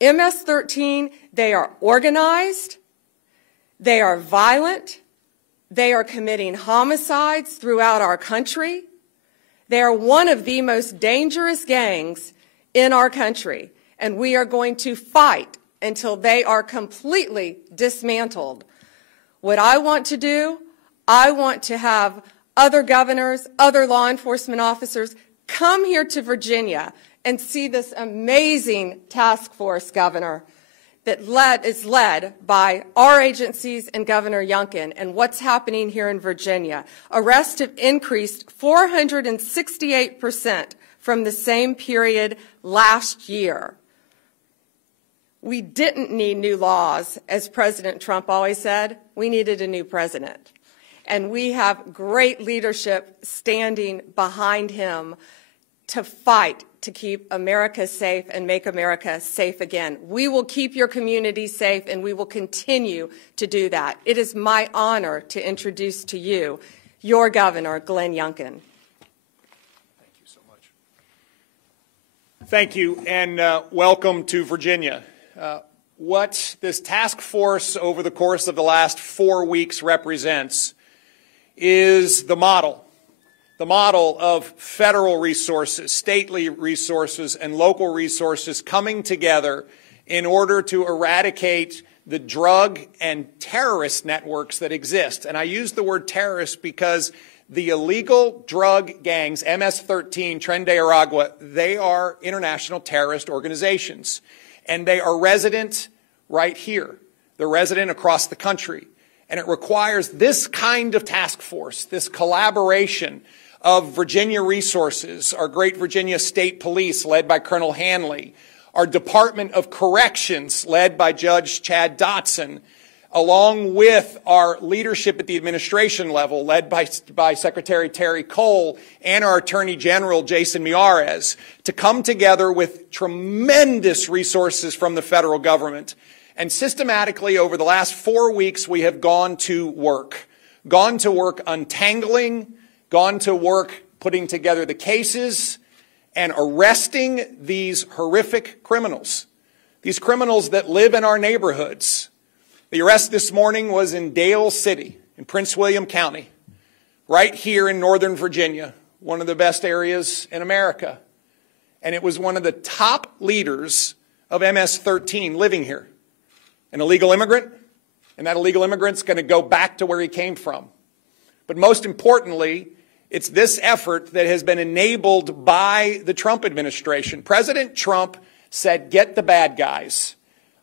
MS-13, they are organized, they are violent, they are committing homicides throughout our country. They are one of the most dangerous gangs in our country, and we are going to fight until they are completely dismantled. What I want to do, I want to have other governors, other law enforcement officers come here to Virginia and see this amazing task force, Governor, that is led by our agencies and Governor Youngkin, and what's happening here in Virginia. Arrests have increased 468% from the same period last year. We didn't need new laws, as President Trump always said. We needed a new president. And we have great leadership standing behind him to fight to keep America safe and make America safe again. We will keep your community safe, and we will continue to do that. It is my honor to introduce to you your Governor, Glenn Youngkin. Thank you so much. Thank you, and welcome to Virginia. What this task force over the course of the last 4 weeks represents is the model of federal resources, stately resources, and local resources coming together in order to eradicate the drug and terrorist networks that exist. And I use the word terrorist because the illegal drug gangs, MS-13, Tren de Aragua, they are international terrorist organizations. And they are resident right here. They're resident across the country. And it requires this kind of task force, this collaboration of Virginia resources, our great Virginia State Police led by Colonel Hanley, our Department of Corrections led by Judge Chad Dotson, along with our leadership at the administration level led by Secretary Terry Cole and our Attorney General Jason Miyares, to come together with tremendous resources from the federal government. And systematically over the last 4 weeks we have gone to work untangling, gone to work putting together the cases and arresting these horrific criminals, these criminals that live in our neighborhoods. The arrest this morning was in Dale City in Prince William County, right here in Northern Virginia, one of the best areas in America. And it was one of the top leaders of MS-13 living here, an illegal immigrant, and that illegal immigrant's going to go back to where he came from. But most importantly, it's this effort that has been enabled by the Trump administration. President Trump said, get the bad guys.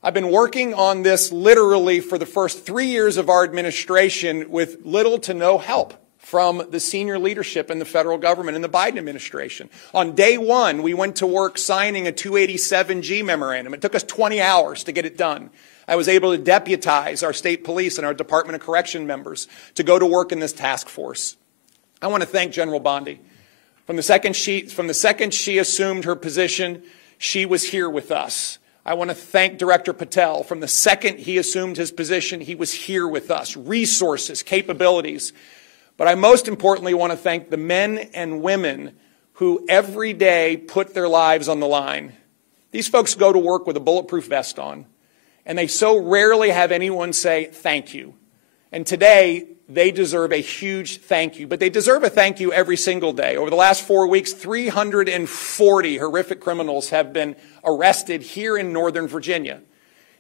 I've been working on this literally for the first 3 years of our administration with little to no help from the senior leadership in the federal government and the Biden administration. On day one, we went to work signing a 287G memorandum. It took us 20 hours to get it done. I was able to deputize our state police and our Department of Correction members to go to work in this task force. I want to thank General Bondi. From the second she assumed her position, she was here with us. I want to thank Director Patel. From the second he assumed his position, he was here with us. Resources, capabilities. But I most importantly want to thank the men and women who every day put their lives on the line. These folks go to work with a bulletproof vest on, and they so rarely have anyone say thank you. And today, they deserve a huge thank you, but they deserve a thank you every single day. Over the last 4 weeks, 340 horrific criminals have been arrested here in Northern Virginia.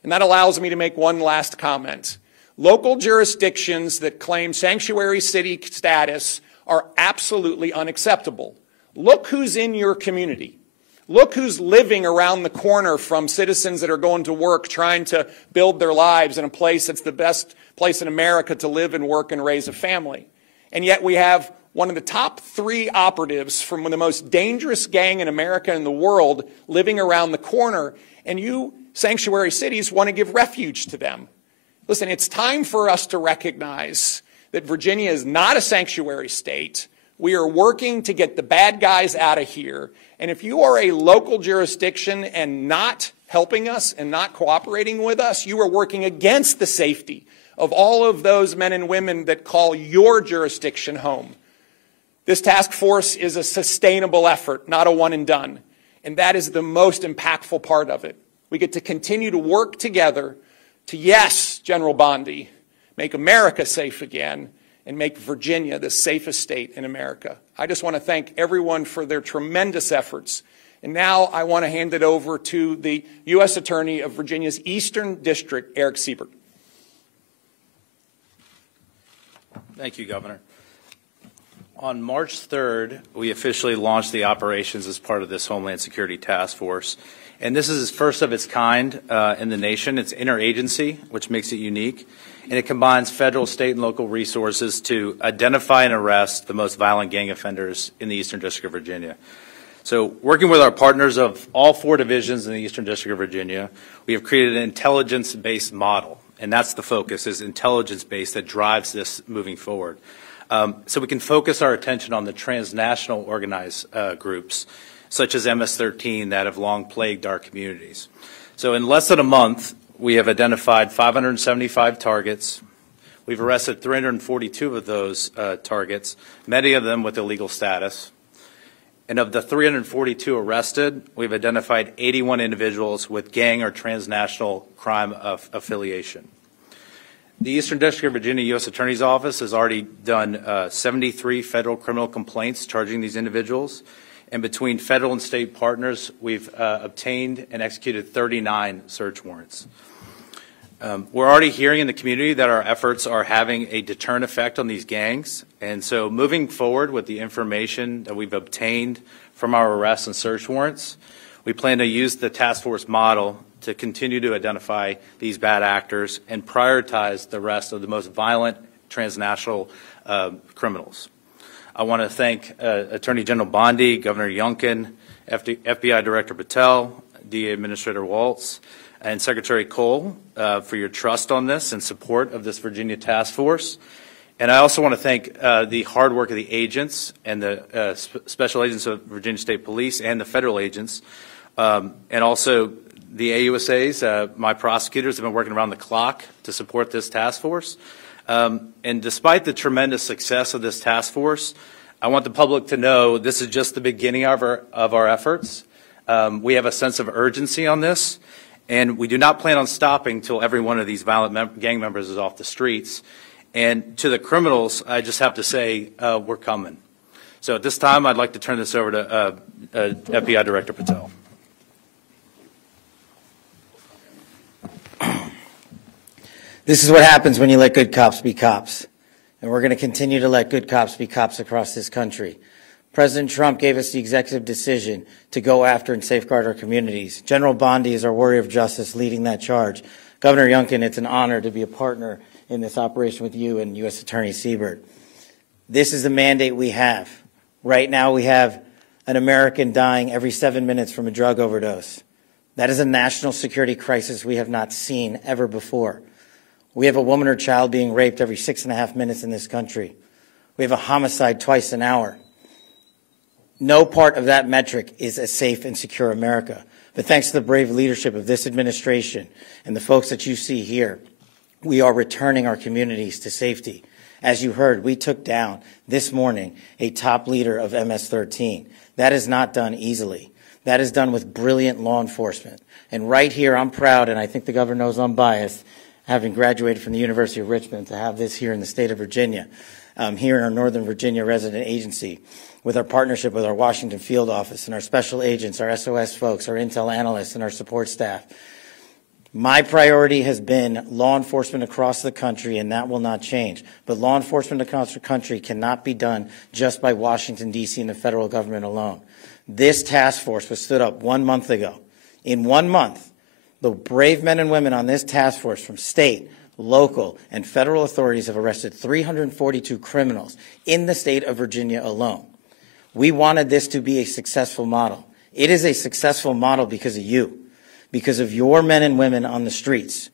And that allows me to make one last comment. Local jurisdictions that claim sanctuary city status are absolutely unacceptable. Look who's in your community. Look who's living around the corner from citizens that are going to work trying to build their lives in a place that's the best place in America to live and work and raise a family. And yet we have one of the top 3 operatives from the most dangerous gang in America and the world living around the corner, and you sanctuary cities want to give refuge to them. Listen, it's time for us to recognize that Virginia is not a sanctuary state. We are working to get the bad guys out of here. And if you are a local jurisdiction and not helping us and not cooperating with us, you are working against the safety of all of those men and women that call your jurisdiction home. This task force is a sustainable effort, not a one and done. And that is the most impactful part of it. We get to continue to work together to, yes, General Bondi, make America safe again and make Virginia the safest state in America. I just want to thank everyone for their tremendous efforts. And now I want to hand it over to the U.S. Attorney of Virginia's Eastern District, Eric Siebert. Thank you, Governor. On March 3rd, we officially launched the operations as part of this Homeland Security Task Force. And this is first of its kind in the nation. It's interagency, which makes it unique. And it combines federal, state, and local resources to identify and arrest the most violent gang offenders in the Eastern District of Virginia. So working with our partners of all 4 divisions in the Eastern District of Virginia, we have created an intelligence-based model. And that's the focus, is intelligence-based, that drives this moving forward. So we can focus our attention on the transnational organized groups, such as MS-13, that have long plagued our communities. So in less than a month, we have identified 575 targets. We've arrested 342 of those targets, many of them with illegal status. And of the 342 arrested, we've identified 81 individuals with gang or transnational crime affiliation. The Eastern District of Virginia U.S. Attorney's Office has already done 73 federal criminal complaints charging these individuals. And between federal and state partners, we've obtained and executed 39 search warrants. We're already hearing in the community that our efforts are having a deterrent effect on these gangs. And so moving forward with the information that we've obtained from our arrests and search warrants, we plan to use the task force model to continue to identify these bad actors and prioritize the rest of the most violent transnational criminals. I want to thank Attorney General Bondi, Governor Youngkin, FBI Director Patel, DA Administrator Waltz, and Secretary Cole for your trust on this and support of this Virginia task force. And I also want to thank the hard work of the agents and the special agents of Virginia State Police and the federal agents, and also the AUSAs. My prosecutors have been working around the clock to support this task force. And despite the tremendous success of this task force, I want the public to know this is just the beginning of our efforts. We have a sense of urgency on this, and we do not plan on stopping until every one of these violent gang members is off the streets. And to the criminals, I just have to say, we're coming. So at this time, I'd like to turn this over to FBI Director Patel. This is what happens when you let good cops be cops. And we're going to continue to let good cops be cops across this country. President Trump gave us the executive decision to go after and safeguard our communities. General Bondi is our warrior of justice leading that charge. Governor Youngkin, it's an honor to be a partner in this operation with you and U.S. Attorney Siebert. This is the mandate we have. Right now we have an American dying every 7 minutes from a drug overdose. That is a national security crisis we have not seen ever before. We have a woman or child being raped every 6.5 minutes in this country. We have a homicide twice an hour. No part of that metric is a safe and secure America. But thanks to the brave leadership of this administration and the folks that you see here, we are returning our communities to safety. As you heard, we took down this morning a top leader of MS-13. That is not done easily. That is done with brilliant law enforcement. And right here, I'm proud, and I think the governor knows I'm biased, having graduated from the University of Richmond, to have this here in the state of Virginia, here in our Northern Virginia resident agency, with our partnership with our Washington field office and our special agents, our SOS folks, our intel analysts, and our support staff. My priority has been law enforcement across the country, and that will not change. But law enforcement across the country cannot be done just by Washington, D.C. and the federal government alone. This task force was stood up 1 month ago. In 1 month, the brave men and women on this task force from state, local, and federal authorities have arrested 342 criminals in the state of Virginia alone. We wanted this to be a successful model. It is a successful model because of you, because of your men and women on the streets.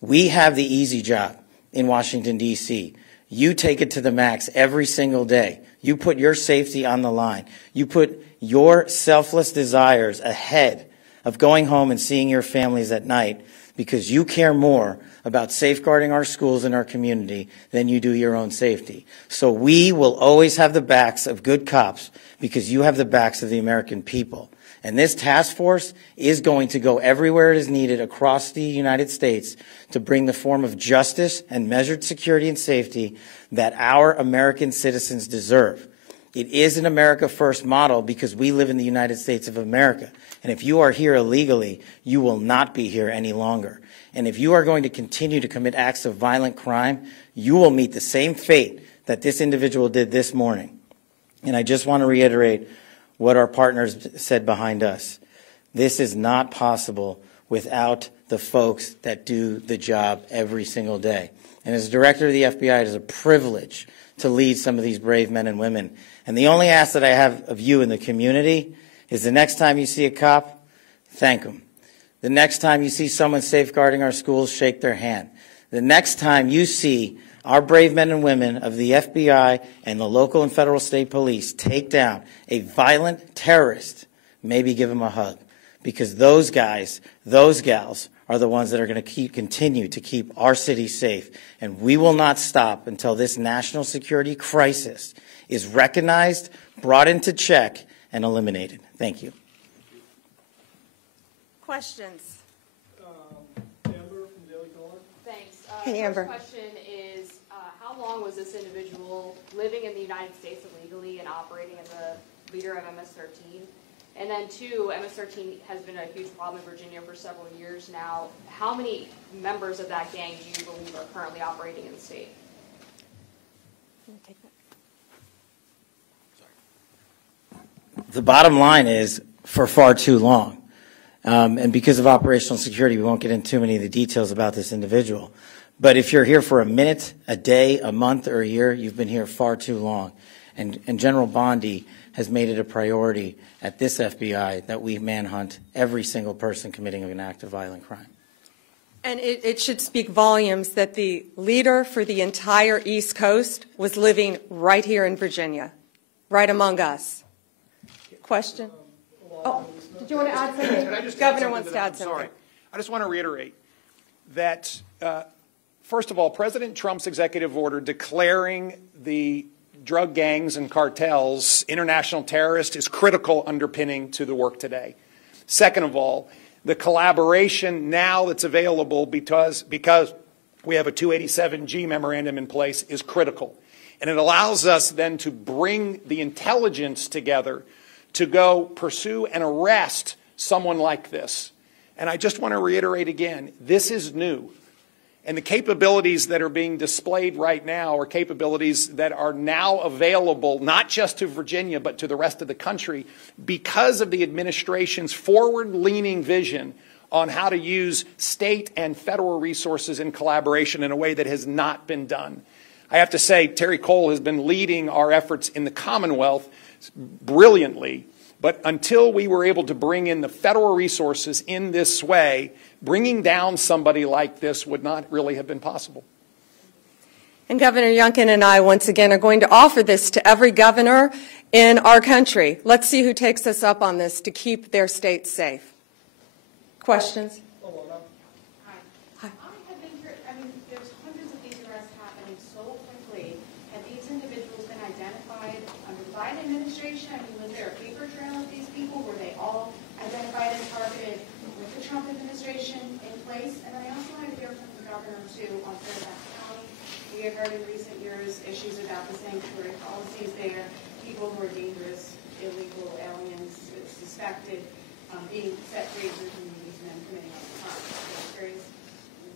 We have the easy job in Washington, D.C. You take it to the max every single day. You put your safety on the line. You put your selfless desires ahead of going home and seeing your families at night because you care more about safeguarding our schools and our community than you do your own safety. So we will always have the backs of good cops because you have the backs of the American people. And this task force is going to go everywhere it is needed across the United States to bring the form of justice and measured security and safety that our American citizens deserve. It is an America First model because we live in the United States of America. And if you are here illegally, you will not be here any longer. And if you are going to continue to commit acts of violent crime, you will meet the same fate that this individual did this morning. And I just want to reiterate what our partners said behind us. This is not possible without the folks that do the job every single day. And as director of the FBI, it is a privilege to lead some of these brave men and women. And the only ask that I have of you in the community is the next time you see a cop, thank them. The next time you see someone safeguarding our schools, shake their hand. The next time you see our brave men and women of the FBI and the local and federal state police take down a violent terrorist, maybe give him a hug. Because those guys, those gals, are the ones that are going to continue to keep our city safe. And we will not stop until this national security crisis is recognized, brought into check, and eliminated. Thank you. Questions? Amber from Daily Caller. Thanks. Hey, Amber. First question is, how long was this individual living in the United States illegally and operating as a leader of MS-13? And then two, MS-13 has been a huge problem in Virginia for several years now. How many members of that gang do you believe are currently operating in the state? The bottom line is for far too long. And because of operational security, we won't get into too many of the details about this individual. But if you're here for a minute, a day, a month, or a year, you've been here far too long. And General Bondi has made it a priority at this FBI that we manhunt every single person committing an act of violent crime. And it should speak volumes that the leader for the entire East Coast was living right here in Virginia, right among us. Question? Oh, did you want to add something? Can I just Governor wants to add I'm something. sorry. I just want to reiterate that, first of all, President Trump's executive order declaring the drug gangs and cartels international terrorists is critical underpinning to the work today. Second of all, the collaboration now that's available because we have a 287G memorandum in place is critical. And it allows us then to bring the intelligence together to go pursue and arrest someone like this. And I just want to reiterate again, this is new. And the capabilities that are being displayed right now are capabilities that are now available not just to Virginia but to the rest of the country because of the administration's forward-leaning vision on how to use state and federal resources in collaboration in a way that has not been done. I have to say, Terry Cole has been leading our efforts in the Commonwealth brilliantly, but until we were able to bring in the federal resources in this way, bringing down somebody like this would not really have been possible. And Governor Youngkin and I, once again, are going to offer this to every governor in our country. Let's see who takes us up on this to keep their states safe. Questions? Hi. I have been here, there's hundreds of these arrests happening so quickly. Have these individuals been identified under the Biden administration? Was there a paper trail of these people? Were they all identified and targeted with the Trump administration in place? And I also want to hear from the governor, too, on Fairfax County. We have heard in recent years issues about the sanctuary policies there, people who are dangerous, illegal aliens, suspected, being set free from communities and then committing other crimes. I'm curious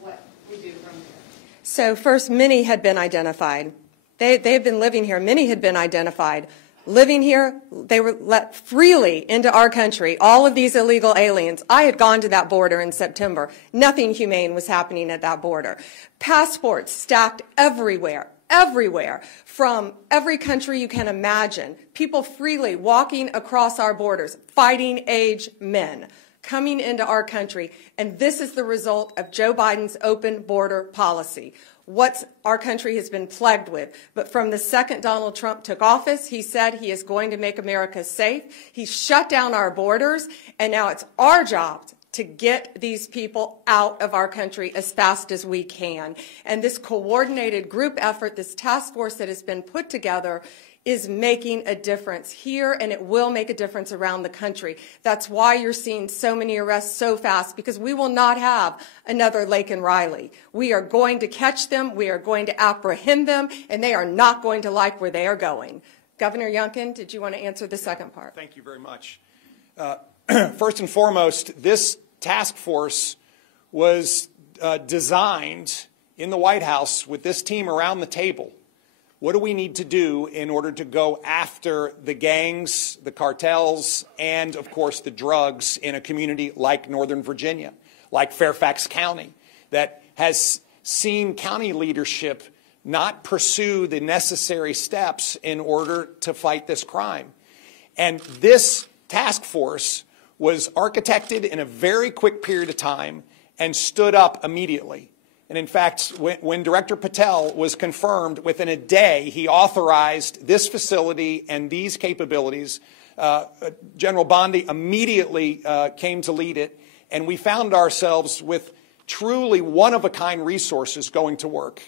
what we do from there. So first, many had been identified. They had been living here. Many had been identified. Living here, they were let freely into our country. All of these illegal aliens. I had gone to that border in September. Nothing humane was happening at that border. Passports stacked everywhere. Everywhere, from every country you can imagine, people freely walking across our borders, fighting age men coming into our country. And this is the result of Joe Biden's open border policy. What our country has been plagued with. But from the second Donald Trump took office, he said he is going to make America safe. He shut down our borders, and now it's our job to get these people out of our country as fast as we can. And this coordinated group effort, this task force that has been put together, is making a difference here, and it will make a difference around the country. That's why you're seeing so many arrests so fast, because we will not have another Lake and Riley. We are going to catch them, we are going to apprehend them, and they are not going to like where they are going. Governor Youngkin, did you want to answer the second part? Thank you very much. First and foremost, this task force was designed in the White House with this team around the table. What do we need to do in order to go after the gangs, the cartels, and, of course, the drugs in a community like Northern Virginia, like Fairfax County, that has seen county leadership not pursue the necessary steps in order to fight this crime? And this task force was architected in a very quick period of time and stood up immediately. And in fact, when Director Patel was confirmed, within a day, he authorized this facility and these capabilities. General Bondi immediately came to lead it, and we found ourselves with truly one-of-a-kind resources going to work.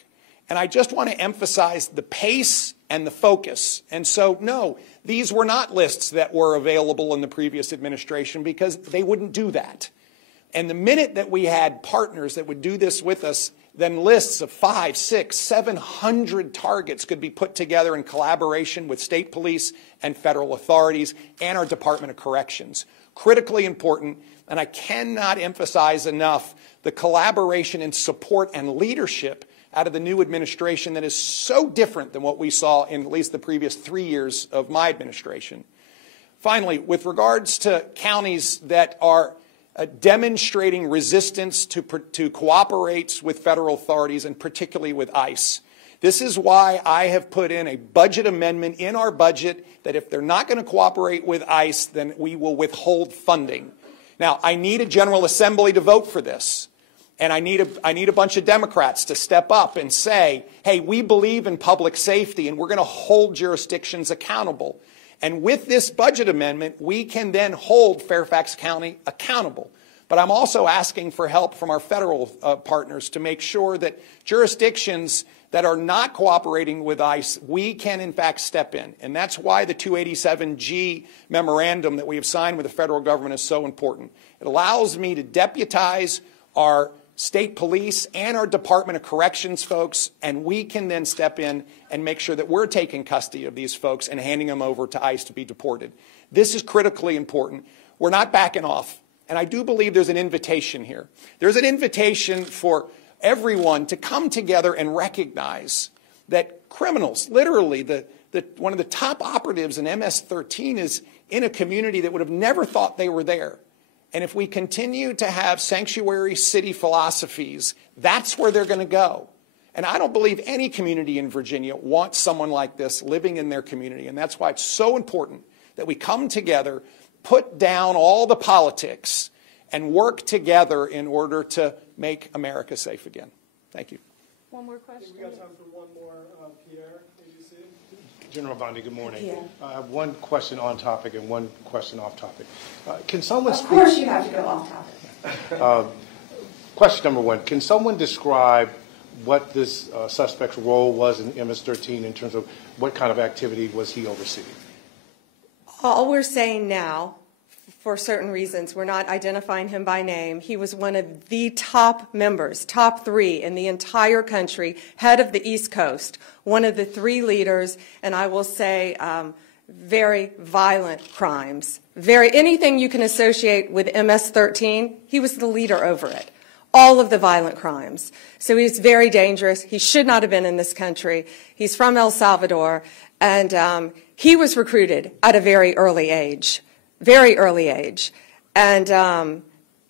And I just want to emphasize the pace and the focus. And so, no, these were not lists that were available in the previous administration, because they wouldn't do that. And the minute that we had partners that would do this with us, then lists of 500, 600, 700 targets could be put together in collaboration with state police and federal authorities and our Department of Corrections. Critically important, and I cannot emphasize enough the collaboration and support and leadership out of the new administration that is so different than what we saw in at least the previous 3 years of my administration. Finally, with regards to counties that are demonstrating resistance to cooperate with federal authorities, and particularly with ICE. This is why I have put in a budget amendment in our budget that if they're not going to cooperate with ICE, then we will withhold funding. Now, I need a General Assembly to vote for this. And I need a bunch of Democrats to step up and say, hey, we believe in public safety and we're going to hold jurisdictions accountable. And with this budget amendment, we can then hold Fairfax County accountable. But I'm also asking for help from our federal partners to make sure that jurisdictions that are not cooperating with ICE, we can in fact step in. And that's why the 287G memorandum that we have signed with the federal government is so important. It allows me to deputize our state police and our Department of Corrections folks, and we can then step in and make sure that we're taking custody of these folks and handing them over to ICE to be deported. This is critically important. We're not backing off, and I do believe there's an invitation here. There's an invitation for everyone to come together and recognize that criminals, literally one of the top operatives in MS-13 is in a community that would have never thought they were there. And if we continue to have sanctuary city philosophies, that's where they're going to go. And I don't believe any community in Virginia wants someone like this living in their community. And that's why it's so important that we come together, put down all the politics, and work together in order to make America safe again. Thank you. One more question. We got time for one more. Pierre, ABC. General Bondi, good morning. Yeah. I have one question on topic and one question off topic. Can someone Of course you have to go off topic. Question number one, can someone describe what this suspect's role was in MS-13 in terms of what kind of activity was he overseeing? All we're saying now, for certain reasons, we're not identifying him by name. He was one of the top members, top 3 in the entire country, head of the East Coast, one of the 3 leaders, and I will say very violent crimes. Anything you can associate with MS-13, he was the leader over it. All of the violent crimes. So he's very dangerous. He should not have been in this country. He's from El Salvador, and he was recruited at a very early age. Very early age, and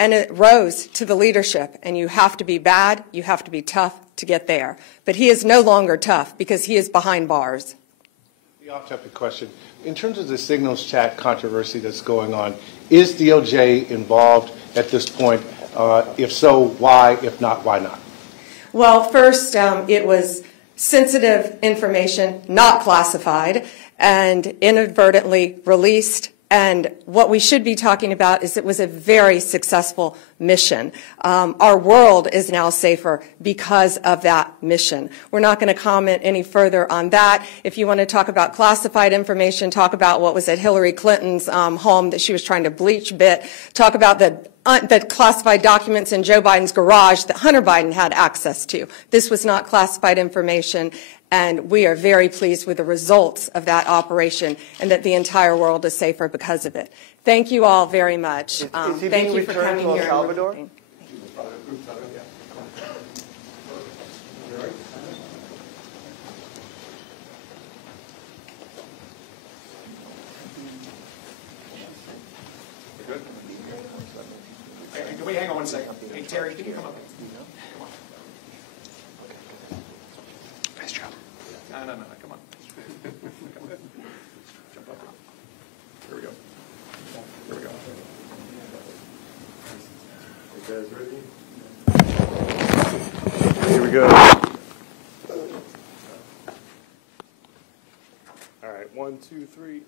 it rose to the leadership, and you have to be bad, you have to be tough to get there. But he is no longer tough because he is behind bars. The off-topic question, in terms of the signals chat controversy that's going on, is DOJ involved at this point? If so, why? If not, why not? Well, first, it was sensitive information, not classified, and inadvertently released. And what we should be talking about is it was a very successful mission. Our world is now safer because of that mission. We're not going to comment any further on that. If you want to talk about classified information, talk about what was at Hillary Clinton's home that she was trying to bleach bit, talk about the classified documents in Joe Biden's garage that Hunter Biden had access to. This was not classified information, and we are very pleased with the results of that operation and that the entire world is safer because of it. Thank you all very much. Is he Thank being you for returned coming to El here. Salvador? Can we hang on one second? Hey, Terry, can you come up? Nice job. No, come on. Jump up. Here we go. Here we go. You guys ready? Here we go. All right, 1, 2, 3.